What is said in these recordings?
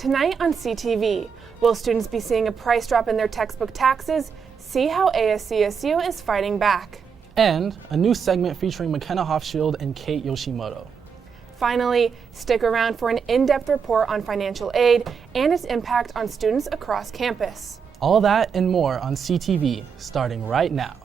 Tonight on CTV, will students be seeing a price drop in their textbook taxes? See how ASCSU is fighting back. And a new segment featuring McKenna Hofschild and Kate Yoshimoto. Finally, stick around for an in-depth report on financial aid and its impact on students across campus. All that and more on CTV, starting right now.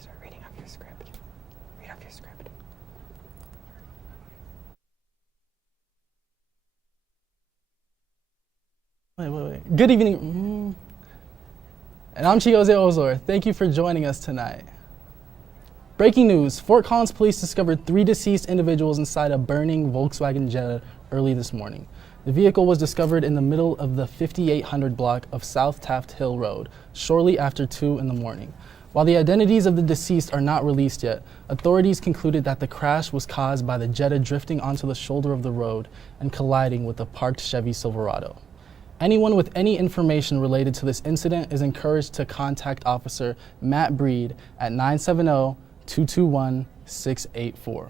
Start reading off your script. Read off your script. Wait. Good evening. And I'm Chigoze Ozor. Thank you for joining us tonight. Breaking news, Fort Collins police discovered 3 deceased individuals inside a burning Volkswagen Jetta early this morning. The vehicle was discovered in the middle of the 5800 block of South Taft Hill Road shortly after 2 in the morning. While the identities of the deceased are not released yet, authorities concluded that the crash was caused by the Jetta drifting onto the shoulder of the road and colliding with a parked Chevy Silverado. Anyone with any information related to this incident is encouraged to contact Officer Matt Breed at 970-221-684.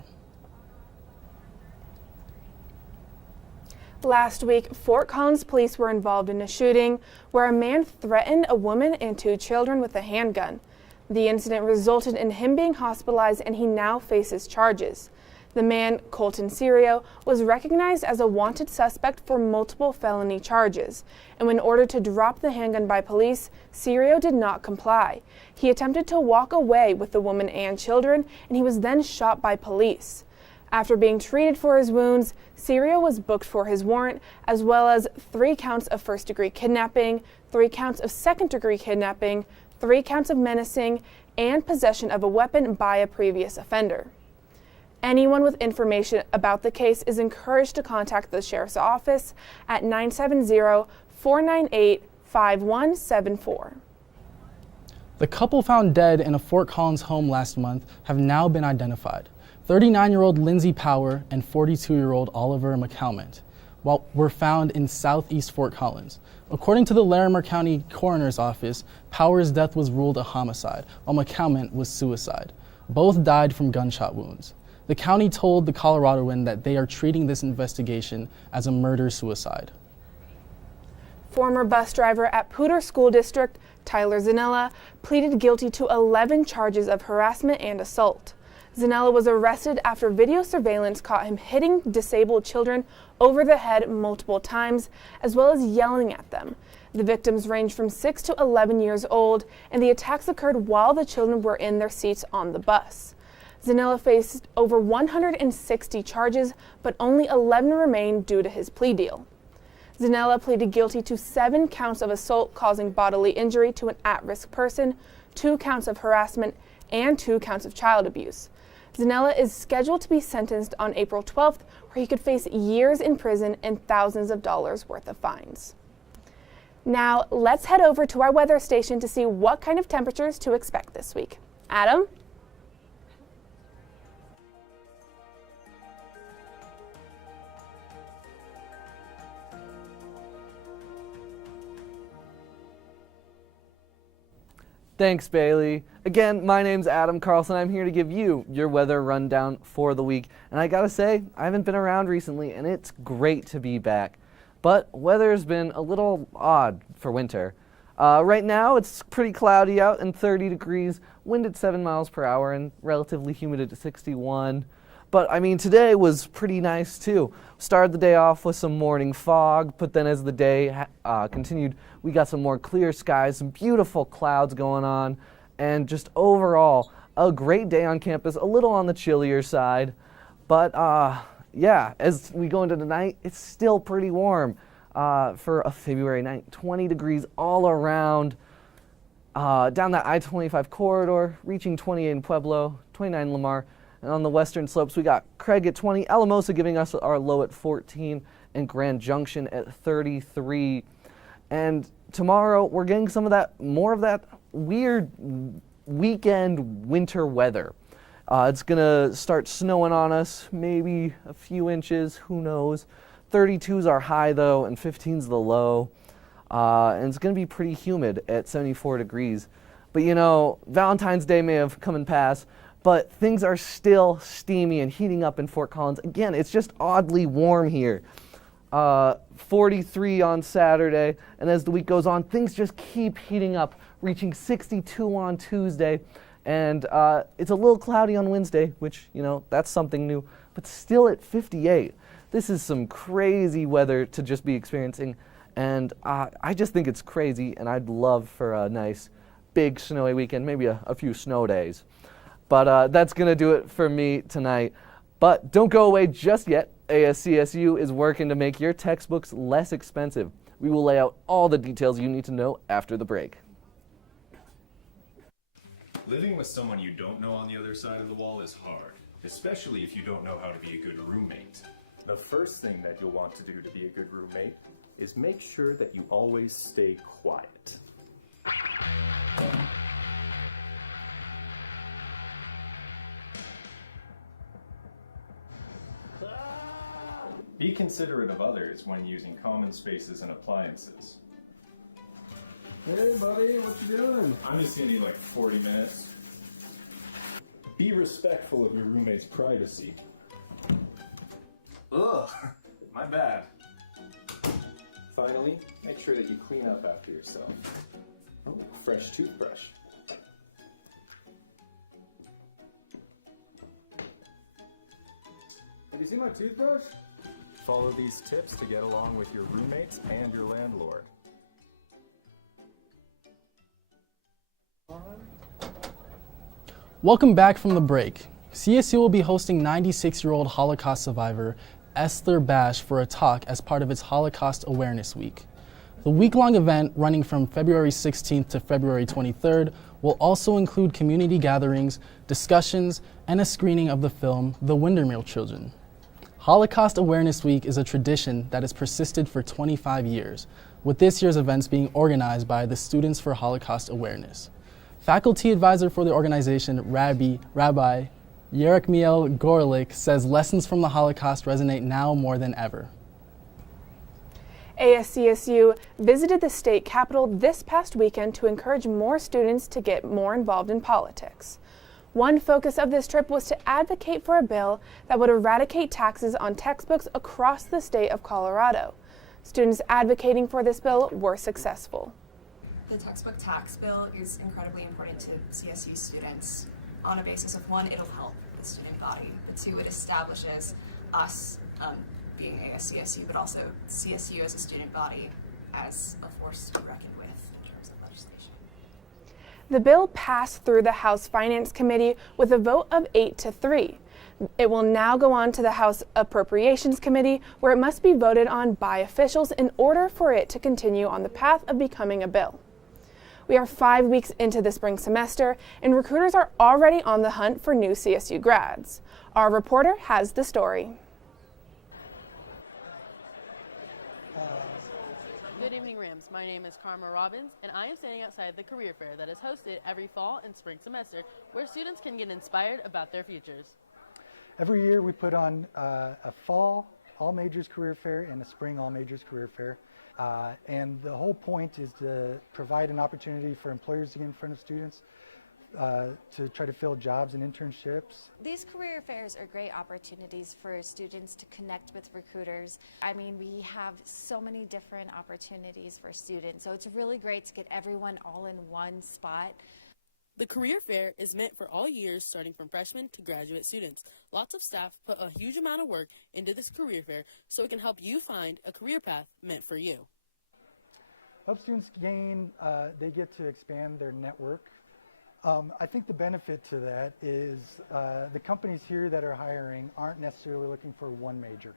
Last week, Fort Collins police were involved in a shooting where a man threatened a woman and 2 children with a handgun. The incident resulted in him being hospitalized and he now faces charges. The man, Colton Serio, was recognized as a wanted suspect for multiple felony charges, and when ordered to drop the handgun by police, Serio did not comply. He attempted to walk away with the woman and children, and he was then shot by police. After being treated for his wounds, Serio was booked for his warrant, as well as 3 counts of first-degree kidnapping, 3 counts of second-degree kidnapping, 3 counts of menacing, and possession of a weapon by a previous offender. Anyone with information about the case is encouraged to contact the Sheriff's Office at 970-498-5174. The couple found dead in a Fort Collins home last month have now been identified. 39-year-old Lindsay Power and 42-year-old Oliver McCalment were found in southeast Fort Collins. According to the Larimer County Coroner's Office, Power's death was ruled a homicide, while McCalment was suicide. Both died from gunshot wounds. The county told the Coloradoan that they are treating this investigation as a murder-suicide. Former bus driver at Poudre School District, Tyler Zanella, pleaded guilty to 11 charges of harassment and assault. Zanella was arrested after video surveillance caught him hitting disabled children over the head multiple times, as well as yelling at them. The victims ranged from 6 to 11 years old, and the attacks occurred while the children were in their seats on the bus. Zanella faced over 160 charges, but only 11 remain due to his plea deal. Zanella pleaded guilty to 7 counts of assault causing bodily injury to an at-risk person, 2 counts of harassment, and 2 counts of child abuse. Zanella is scheduled to be sentenced on April 12th, where he could face years in prison and thousands of dollars worth of fines. Now, let's head over to our weather station to see what kind of temperatures to expect this week. Adam? Thanks, Bailey. Again, my name's Adam Carlson. I'm here to give you your weather rundown for the week. And I gotta say, I haven't been around recently, and it's great to be back. But weather's been a little odd for winter. Right now, it's pretty cloudy out and 30 degrees, wind at 7 miles per hour, and relatively humid at 61. But I mean, today was pretty nice too. Started the day off with some morning fog, but then as the day continued, we got some more clear skies, some beautiful clouds going on, and just overall, a great day on campus, a little on the chillier side. But yeah, as we go into the night, it's still pretty warm for a February night. 20 degrees all around, down that I-25 corridor, reaching 28 in Pueblo, 29 in Lamar. And on the western slopes, we got Craig at 20, Alamosa giving us our low at 14, and Grand Junction at 33. And tomorrow, we're getting more of that weird weekend winter weather. It's going to start snowing on us, maybe a few inches, who knows. 32's our high, though, and 15's the low. And it's going to be pretty humid at 74 degrees. But, you know, Valentine's Day may have come and passed, but things are still steamy and heating up in Fort Collins. Again, it's just oddly warm here. 43 on Saturday, and as the week goes on, things just keep heating up, reaching 62 on Tuesday. And it's a little cloudy on Wednesday, which, you know, that's something new, but still at 58. This is some crazy weather to just be experiencing, and I just think it's crazy, and I'd love for a nice, big snowy weekend, maybe a few snow days. But that's going to do it for me tonight. But don't go away just yet. ASCSU is working to make your textbooks less expensive. We will lay out all the details you need to know after the break. Living with someone you don't know on the other side of the wall is hard, especially if you don't know how to be a good roommate. The first thing that you'll want to do to be a good roommate is make sure that you always stay quiet. Be considerate of others when using common spaces and appliances. Hey buddy, what you doing? I'm just gonna need like 40 minutes. Be respectful of your roommate's privacy. Ugh, my bad. Finally, make sure that you clean up after yourself. Oh, fresh toothbrush. Have you seen my toothbrush? Follow these tips to get along with your roommates and your landlord. Welcome back from the break. CSU will be hosting 96-year-old Holocaust survivor Esther Bash for a talk as part of its Holocaust Awareness Week. The week-long event, running from February 16th to February 23rd, will also include community gatherings, discussions, and a screening of the film The Windermere Children. Holocaust Awareness Week is a tradition that has persisted for 25 years, with this year's events being organized by the Students for Holocaust Awareness. Faculty advisor for the organization, Rabbi Yerachmiel Gorlik, says lessons from the Holocaust resonate now more than ever. ASCSU visited the state capitol this past weekend to encourage more students to get more involved in politics. One focus of this trip was to advocate for a bill that would eradicate taxes on textbooks across the state of Colorado. Students advocating for this bill were successful. The textbook tax bill is incredibly important to CSU students on a basis of, one, it'll help the student body, but two, it establishes us being ASCSU, but also CSU as a student body as a force to be reckoned with in terms of legislation. The bill passed through the House Finance Committee with a vote of 8-3. It will now go on to the House Appropriations Committee, where it must be voted on by officials in order for it to continue on the path of becoming a bill. We are 5 weeks into the spring semester, and recruiters are already on the hunt for new CSU grads. Our reporter has the story. Good evening, Rams. My name is Karma Robbins, and I am standing outside the career fair that is hosted every fall and spring semester, where students can get inspired about their futures. Every year we put on a fall all-majors career fair and a spring all-majors career fair. And the whole point is to provide an opportunity for employers to get in front of students to try to fill jobs and internships. These career fairs are great opportunities for students to connect with recruiters. I mean, we have so many different opportunities for students, so it's really great to get everyone all in one spot. The career fair is meant for all years, starting from freshmen to graduate students. Lots of staff put a huge amount of work into this career fair so it can help you find a career path meant for you. Help students gain, they get to expand their network. I think the benefit to that is the companies here that are hiring aren't necessarily looking for one major.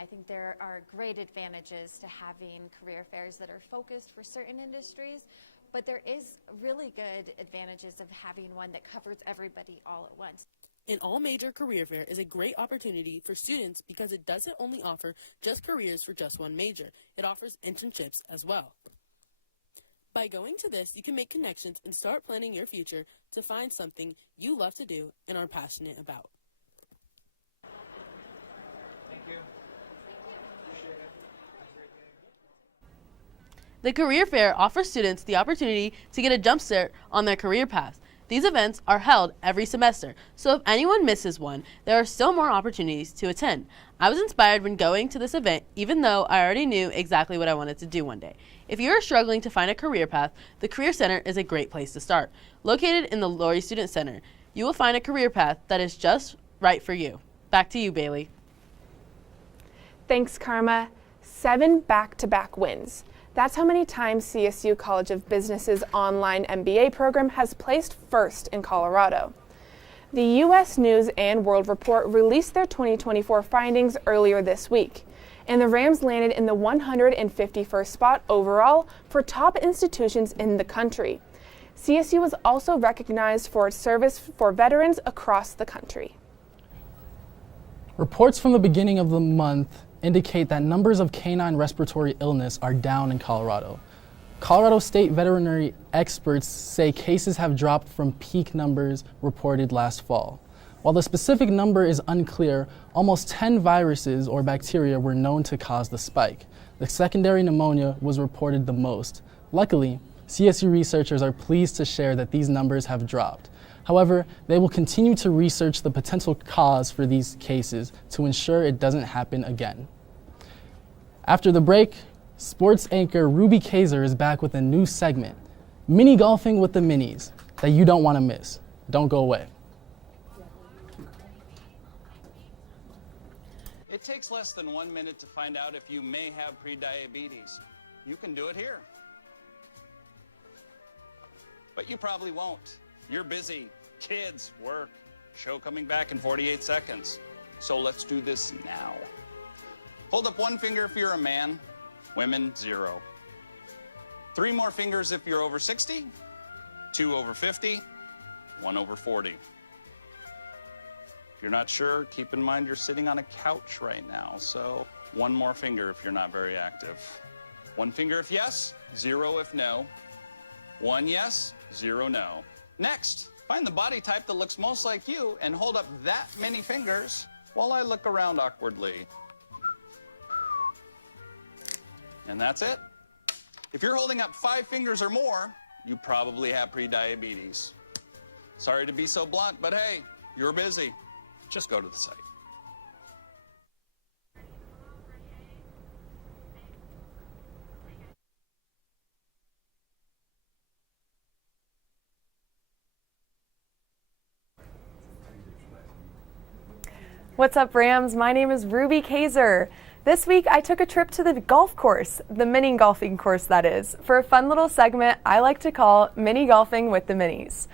I think there are great advantages to having career fairs that are focused for certain industries, but there is really good advantages of having one that covers everybody all at once. An all-major career fair is a great opportunity for students because it doesn't only offer just careers for just one major. It offers internships as well. By going to this, you can make connections and start planning your future to find something you love to do and are passionate about. The Career Fair offers students the opportunity to get a jump start on their career path. These events are held every semester, so if anyone misses one, there are still more opportunities to attend. I was inspired when going to this event, even though I already knew exactly what I wanted to do one day. If you are struggling to find a career path, the Career Center is a great place to start. Located in the Laurie Student Center, you will find a career path that is just right for you. Back to you, Bailey. Thanks, Karma. 7 back-to-back wins. That's how many times CSU College of Business's online MBA program has placed first in Colorado. The U.S. News and World Report released their 2024 findings earlier this week, and the Rams landed in the 151st spot overall for top institutions in the country. CSU was also recognized for its service for veterans across the country. Reports from the beginning of the month indicate that numbers of canine respiratory illness are down in Colorado. Colorado State veterinary experts say cases have dropped from peak numbers reported last fall. While the specific number is unclear, almost 10 viruses or bacteria were known to cause the spike. The secondary pneumonia was reported the most. Luckily, CSU researchers are pleased to share that these numbers have dropped. However, they will continue to research the potential cause for these cases to ensure it doesn't happen again. After the break, sports anchor Ruby Kayser is back with a new segment, Mini Golfing with the Minis, that you don't want to miss. Don't go away. It takes less than 1 minute to find out if you may have prediabetes. You can do it here. But you probably won't. You're busy. Kids, work, show coming back in 48 seconds. So let's do this now. Hold up 1 finger if you're a man, women 0. 3 more fingers if you're over 60, 2 over 50, 1 over 40. If you're not sure, keep in mind you're sitting on a couch right now, so 1 more finger if you're not very active. 1 finger if yes, 0 if no. 1 yes, 0 no. Next, find the body type that looks most like you and hold up that many fingers while I look around awkwardly. And that's it. If you're holding up 5 fingers or more, you probably have prediabetes. Sorry to be so blunt, but hey, you're busy. Just go to the site. What's up, Rams? My name is Ruby Kayser. This week, I took a trip to the golf course, the mini golfing course that is, for a fun little segment I like to call Mini Golfing with the Minis.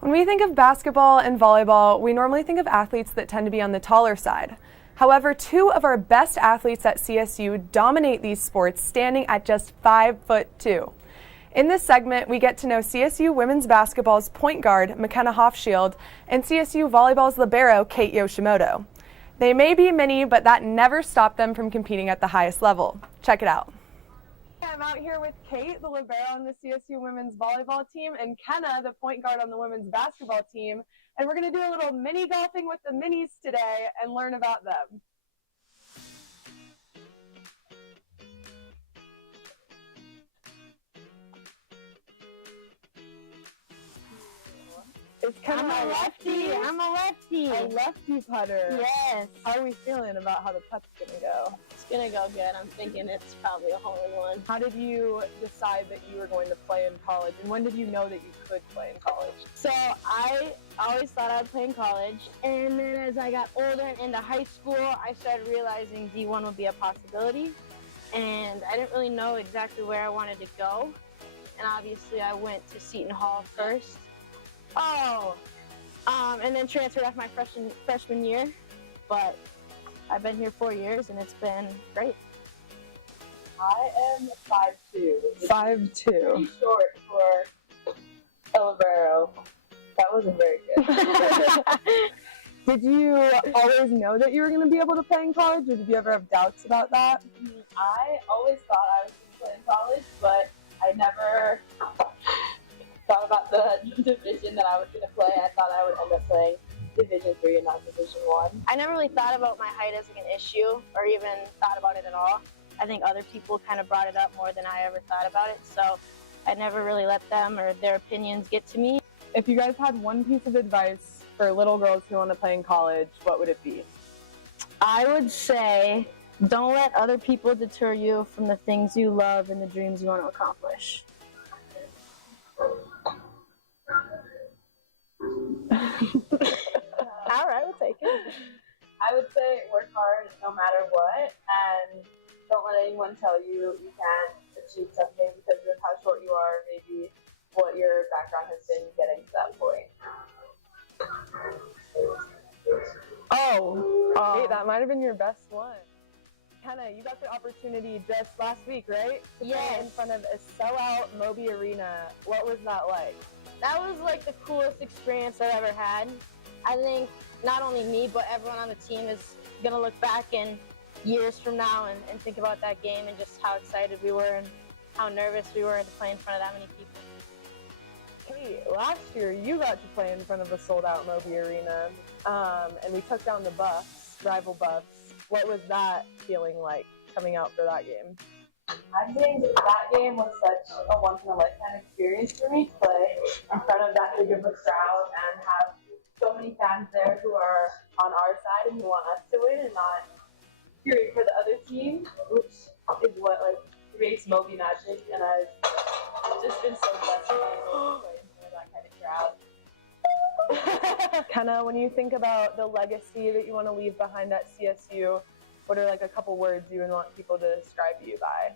When we think of basketball and volleyball, we normally think of athletes that tend to be on the taller side. However, 2 of our best athletes at CSU dominate these sports, standing at just 5'2". In this segment, we get to know CSU women's basketball's point guard, McKenna Hofschild, and CSU volleyball's libero, Kate Yoshimoto. They may be mini, but that never stopped them from competing at the highest level. Check it out. I'm out here with Kate, the libero on the CSU women's volleyball team, and Kenna, the point guard on the women's basketball team. And we're going to do a little mini golfing with the minis today and learn about them. It's kind of a lefty. I'm a lefty. A lefty putter. Yes. How are we feeling about how the putt's going to go? It's going to go good. I'm thinking it's probably a hole-in-one. How did you decide that you were going to play in college, and when did you know that you could play in college? So I always thought I'd play in college, and then as I got older and into high school, I started realizing D1 would be a possibility, and I didn't really know exactly where I wanted to go, and obviously I went to Seton Hall first. And then transferred after my freshman year, but I've been here 4 years and it's been great. I am 5'2". 5'2". Too short for a libero. That wasn't very good. Did you always know that you were going to be able to play in college, or did you ever have doubts about that? I always thought I was going to play in college, but I never thought about the division that I was going to play. I thought I would end up playing Division 3 and not Division 1. I never really thought about my height as like an issue or even thought about it at all. I think other people kind of brought it up more than I ever thought about it, so I never really let them or their opinions get to me. If you guys had one piece of advice for little girls who want to play in college, what would it be? I would say don't let other people deter you from the things you love and the dreams you want to accomplish. All right, we'll take it. I would say work hard no matter what, and don't let anyone tell you you can't achieve something because of how short you are, maybe what your background has been getting to that point. Hey, that might have been your best one. Kenna, you got the opportunity just last week, right? To play in front of a sellout Moby Arena. What was that like? That was like the coolest experience I've ever had. I think not only me, but everyone on the team is going to look back in years from now and think about that game and just how excited we were and how nervous we were to play in front of that many people. Hey, last year you got to play in front of a sold-out Moby Arena, and we took down the Buffs, rival Buffs. What was that feeling like coming out for that game? I think that game was such a once-in-a-lifetime experience for me to play in front of that big of a crowd and have so many fans there who are on our side and who want us to win and not cheering for the other team, which is what creates Moby magic. And I've just been so blessed to be able to play in front of that kind of crowd. Kenna, when you think about the legacy that you want to leave behind at CSU, what are a couple words you would want people to describe you by?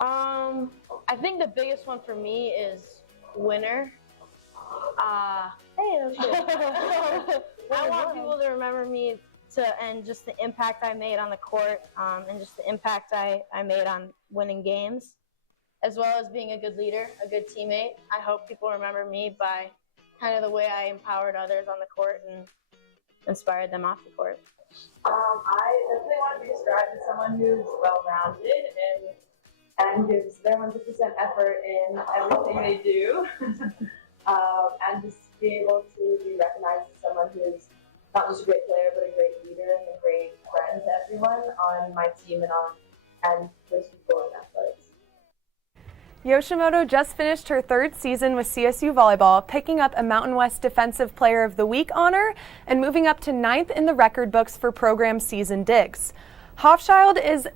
I think the biggest one for me is winner. I want people to remember me and just the impact I made on the court, and just the impact I made on winning games, as well as being a good leader, a good teammate. I hope people remember me by kind of the way I empowered others on the court and inspired them off the court. I definitely want to be described as someone who's well-rounded and gives their 100% effort in everything they do, and just be able to be recognized as someone who's not just a great player, but a great leader and a great friend to everyone on my team and with people in athletics. Yoshimoto just finished her third season with CSU volleyball, picking up a Mountain West Defensive Player of the Week honor and moving up to 9th in the record books for program season digs. Hofschild is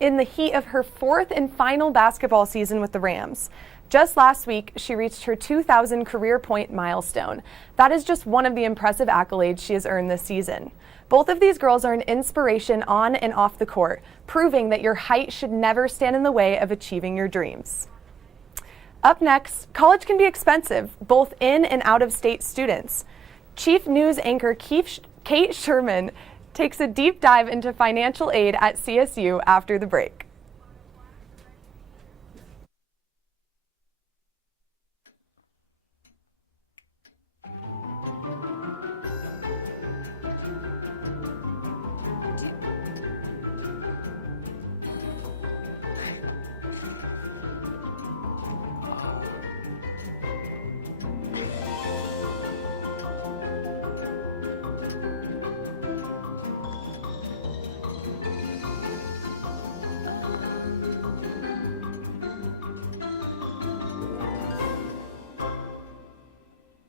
in the heat of her 4th and final basketball season with the Rams. Just last week, she reached her 2,000 career point milestone. That is just one of the impressive accolades she has earned this season. Both of these girls are an inspiration on and off the court, proving that your height should never stand in the way of achieving your dreams. Up next, college can be expensive, both in and out of state students. Chief News anchor Kate Sherman takes a deep dive into financial aid at CSU after the break.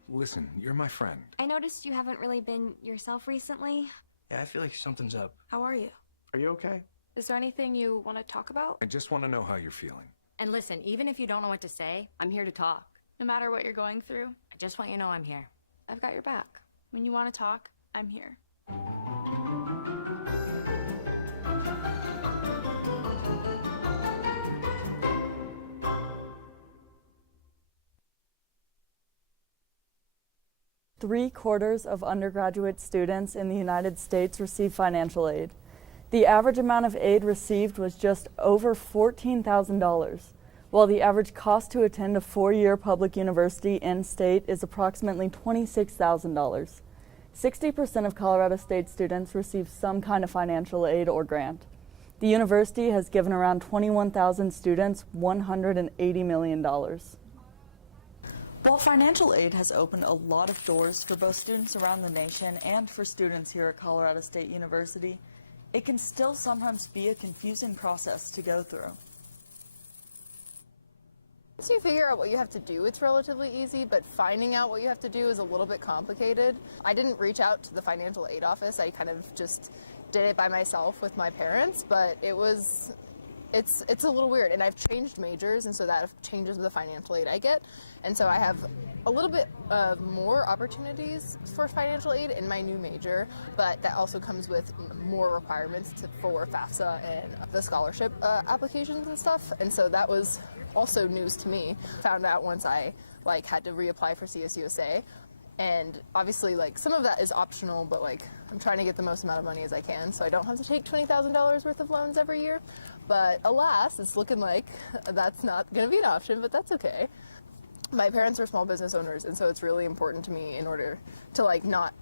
Listen, you're my friend. I noticed you haven't really been yourself recently. Yeah, I feel like something's up. How are you? Are you okay? Is there anything you want to talk about? I just want to know how you're feeling. And listen, even if you don't know what to say, I'm here to talk. No matter what you're going through, I just want you to know I'm here. I've got your back. When you want to talk, I'm here. Three-quarters of undergraduate students in the United States receive financial aid. The average amount of aid received was just over $14,000, while the average cost to attend a four-year public university in-state is approximately $26,000. 60% of Colorado State students receive some kind of financial aid or grant. The university has given around 21,000 students $180 million. While financial aid has opened a lot of doors for both students around the nation and for students here at Colorado State University, it can still sometimes be a confusing process to go through. Once you figure out what you have to do, it's relatively easy, but finding out what you have to do is a little bit complicated. I didn't reach out to the financial aid office. I kind of just did it by myself with my parents, but it's a little weird, and I've changed majors, and so that changes the financial aid I get, and so I have a little bit more opportunities for financial aid in my new major, but that also comes with more requirements for FAFSA and the scholarship applications and stuff, and so that was also news to me. Found out once I had to reapply for CSUSA, and obviously some of that is optional, but I'm trying to get the most amount of money as I can, so I don't have to take $20,000 worth of loans every year. But alas, it's looking like that's not going to be an option, but that's okay. My parents are small business owners, and so it's really important to me in order to not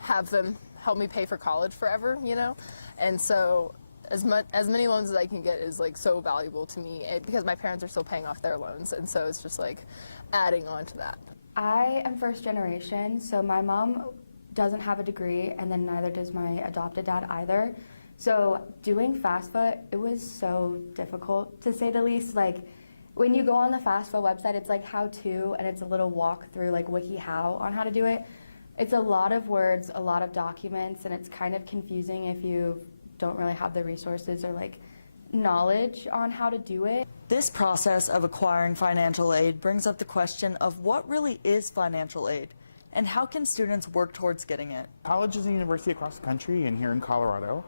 have them help me pay for college forever, And so as many loans as I can get is so valuable to me, because my parents are still paying off their loans, and so it's just adding on to that. I am first generation, so my mom doesn't have a degree, and then neither does my adopted dad either. So doing FAFSA, it was so difficult, to say the least. When you go on the FAFSA website, it's how-to, and it's a little walkthrough, wiki-how on how to do it. It's a lot of words, a lot of documents, and it's kind of confusing if you don't really have the resources or knowledge on how to do it. This process of acquiring financial aid brings up the question of what really is financial aid, and how can students work towards getting it? Colleges and universities across the country and here in Colorado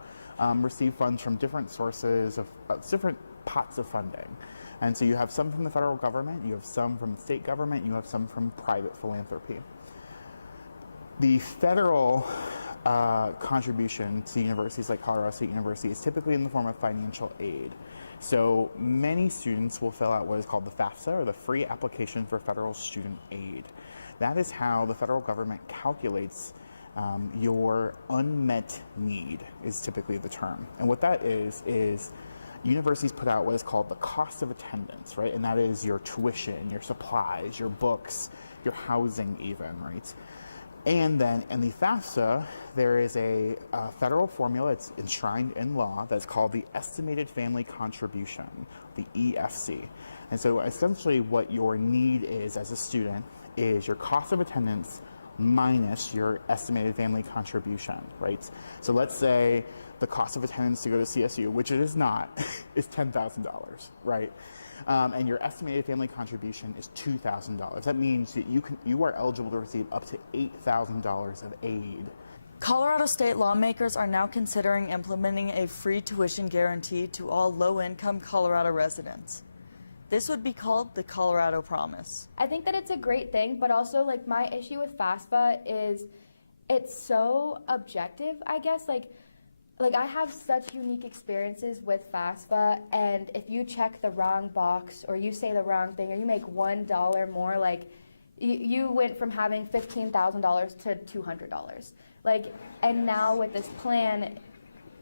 receive funds from different sources of different pots of funding. And so you have some from the federal government, you have some from the state government, you have some from private philanthropy. The federal contribution to universities like Colorado State University is typically in the form of financial aid. So many students will fill out what is called the FAFSA, or the Free Application for Federal Student Aid. That is how the federal government calculates your unmet need, is typically the term. And what that is universities put out what is called the cost of attendance, right? And that is your tuition, your supplies, your books, your housing even, right? And then in the FAFSA, there is a federal formula that's enshrined in law that's called the Estimated Family Contribution, the EFC. And so essentially what your need is as a student is your cost of attendance minus your estimated family contribution, right? So let's say the cost of attendance to go to CSU, which it is not, is $10,000, right? And your estimated family contribution is $2,000. That means that you are eligible to receive up to $8,000 of aid. Colorado state lawmakers are now considering implementing a free tuition guarantee to all low-income Colorado residents. This would be called the Colorado Promise. I think that it's a great thing, but also my issue with FAFSA is it's so objective, I guess. I have such unique experiences with FAFSA, and if you check the wrong box or you say the wrong thing or you make $1 more, you went from having $15,000 to $200. And now with this plan,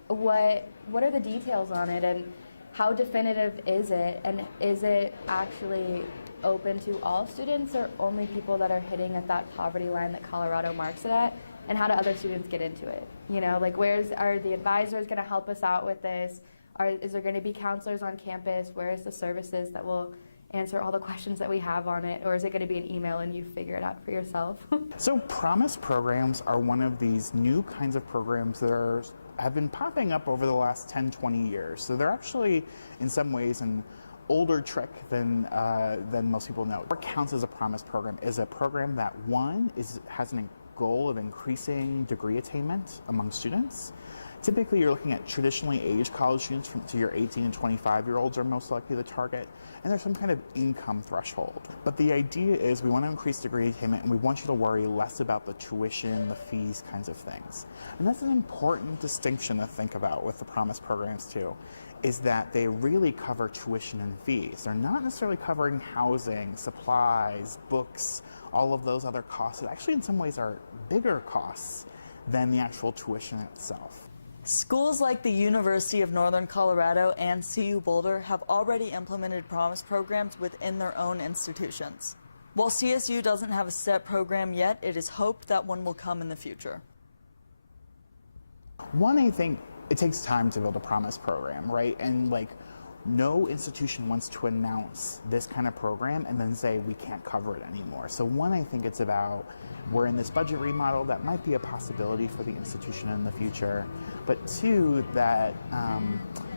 what are the details on it, and how definitive is it, and is it actually open to all students or only people that are hitting at that poverty line that Colorado marks it at? And how do other students get into it? Are the advisors going to help us out with this? Is there going to be counselors on campus? Where is the services that will answer all the questions that we have on it? Or is it going to be an email and you figure it out for yourself? So Promise programs are one of these new kinds of programs that have been popping up over the last 10, 20 years. So they're actually, in some ways, an older trick than most people know. What counts as a Promise program is a program that, one, has an goal of increasing degree attainment among students. Typically, you're looking at traditionally aged college students to your 18 and 25-year-olds are most likely the target, and there's some kind of income threshold. But the idea is we want to increase degree attainment, and we want you to worry less about the tuition, the fees kinds of things. And that's an important distinction to think about with the Promise programs too, is that they really cover tuition and fees. They're not necessarily covering housing, supplies, books, all of those other costs that actually in some ways are bigger costs than the actual tuition itself. Schools like the University of Northern Colorado and CU Boulder have already implemented Promise programs within their own institutions. While CSU doesn't have a set program yet, it is hoped that one will come in the future. One, I think it takes time to build a Promise program, right? And like, no institution wants to announce this kind of program and then say we can't cover it anymore. So one, I think it's about, we're in this budget remodel, that might be a possibility for the institution in the future. But two, that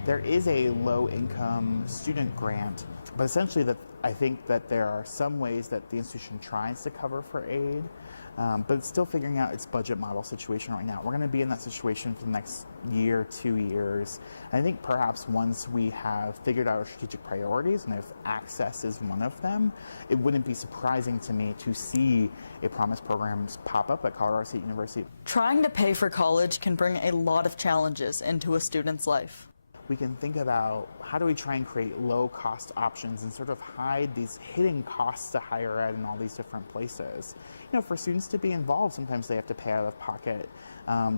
there is a low-income student grant, but essentially that I think that there are some ways that the institution tries to cover for aid, but it's still figuring out its budget model situation right now. We're going to be in that situation for the next year, 2 years. And I think perhaps once we have figured out our strategic priorities, and if access is one of them, it wouldn't be surprising to me to see a Promise programs pop up at Colorado State University. Trying to pay for college can bring a lot of challenges into a student's life. We can think about how do we try and create low-cost options and sort of hide these hidden costs to higher ed in all these different places. You know, for students to be involved, sometimes they have to pay out of pocket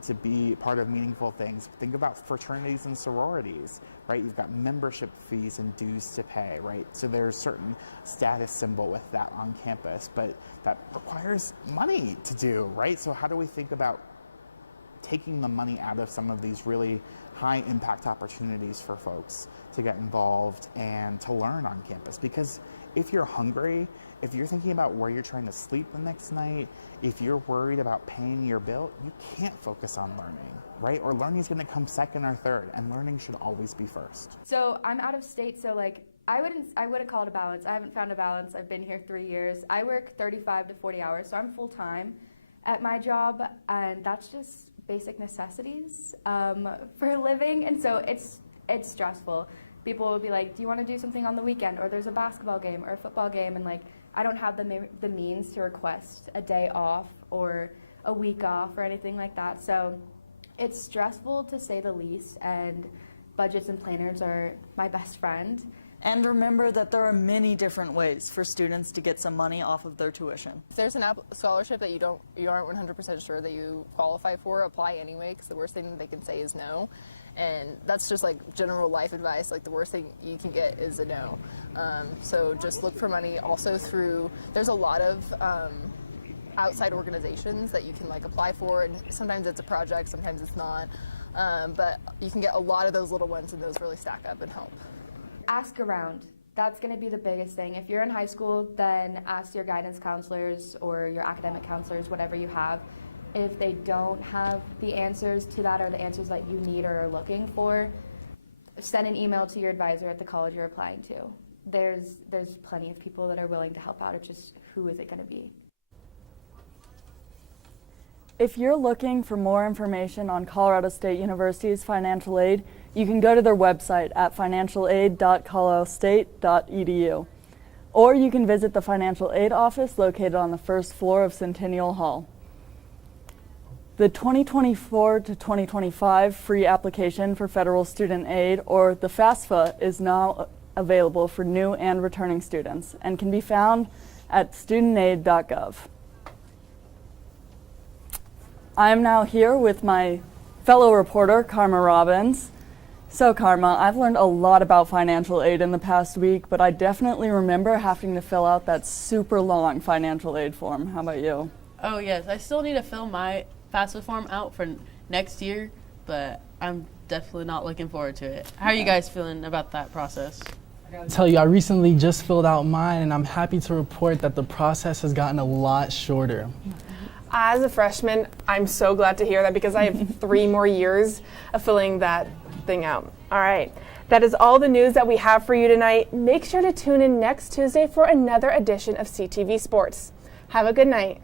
to be part of meaningful things. Think about fraternities and sororities, right? You've got membership fees and dues to pay, right? So there's certain status symbol with that on campus, but that requires money to do, right? So how do we think about taking the money out of some of these really high impact opportunities for folks to get involved and to learn on campus? Because if you're hungry, if you're thinking about where you're trying to sleep the next night, if you're worried about paying your bill, you can't focus on learning, right? Or learning is going to come second or third, and learning should always be first. So I'm out of state, so like I would have called a balance. I haven't found a balance. I've been here 3 years. I work 35 to 40 hours, so I'm full time at my job, and that's just basic necessities for a living, and so it's stressful. People will be like, do you want to do something on the weekend, or there's a basketball game or a football game, and like I don't have the means to request a day off or a week off or anything like that, so it's stressful to say the least, and budgets and planners are my best friend. And remember that there are many different ways for students to get some money off of their tuition. If there's an scholarship that you aren't 100% sure that you qualify for, apply anyway, because the worst thing they can say is no. And that's just like general life advice. Like the worst thing you can get is a no. So just look for money. Also there's a lot of outside organizations that you can like apply for, and sometimes it's a project, sometimes it's not. But you can get a lot of those little ones, and those really stack up and help. Ask around. That's going to be the biggest thing. If you're in high school, then ask your guidance counselors or your academic counselors, whatever you have. If they don't have the answers to that or the answers that you need or are looking for, send an email to your advisor at the college you're applying to. There's plenty of people that are willing to help out. It's just, who is it going to be? If you're looking for more information on Colorado State University's financial aid, you can go to their website at financialaid.coloradostate.edu. Or you can visit the financial aid office located on the first floor of Centennial Hall. The 2024 to 2025 free application for federal student aid, or the FAFSA, is now available for new and returning students and can be found at studentaid.gov. I am now here with my fellow reporter, Karma Robbins. So Karma, I've learned a lot about financial aid in the past week, but I definitely remember having to fill out that super long financial aid form. How about you? Oh yes, I still need to fill my FAFSA form out for next year, but I'm definitely not looking forward to it. How are you guys feeling about that process? I gotta tell you, I recently just filled out mine, and I'm happy to report that the process has gotten a lot shorter. As a freshman, I'm so glad to hear that, because I have 3 more years of filling that thing out. All right, that is all the news that we have for you tonight. Make sure to tune in next Tuesday for another edition of CTV Sports. Have a good night.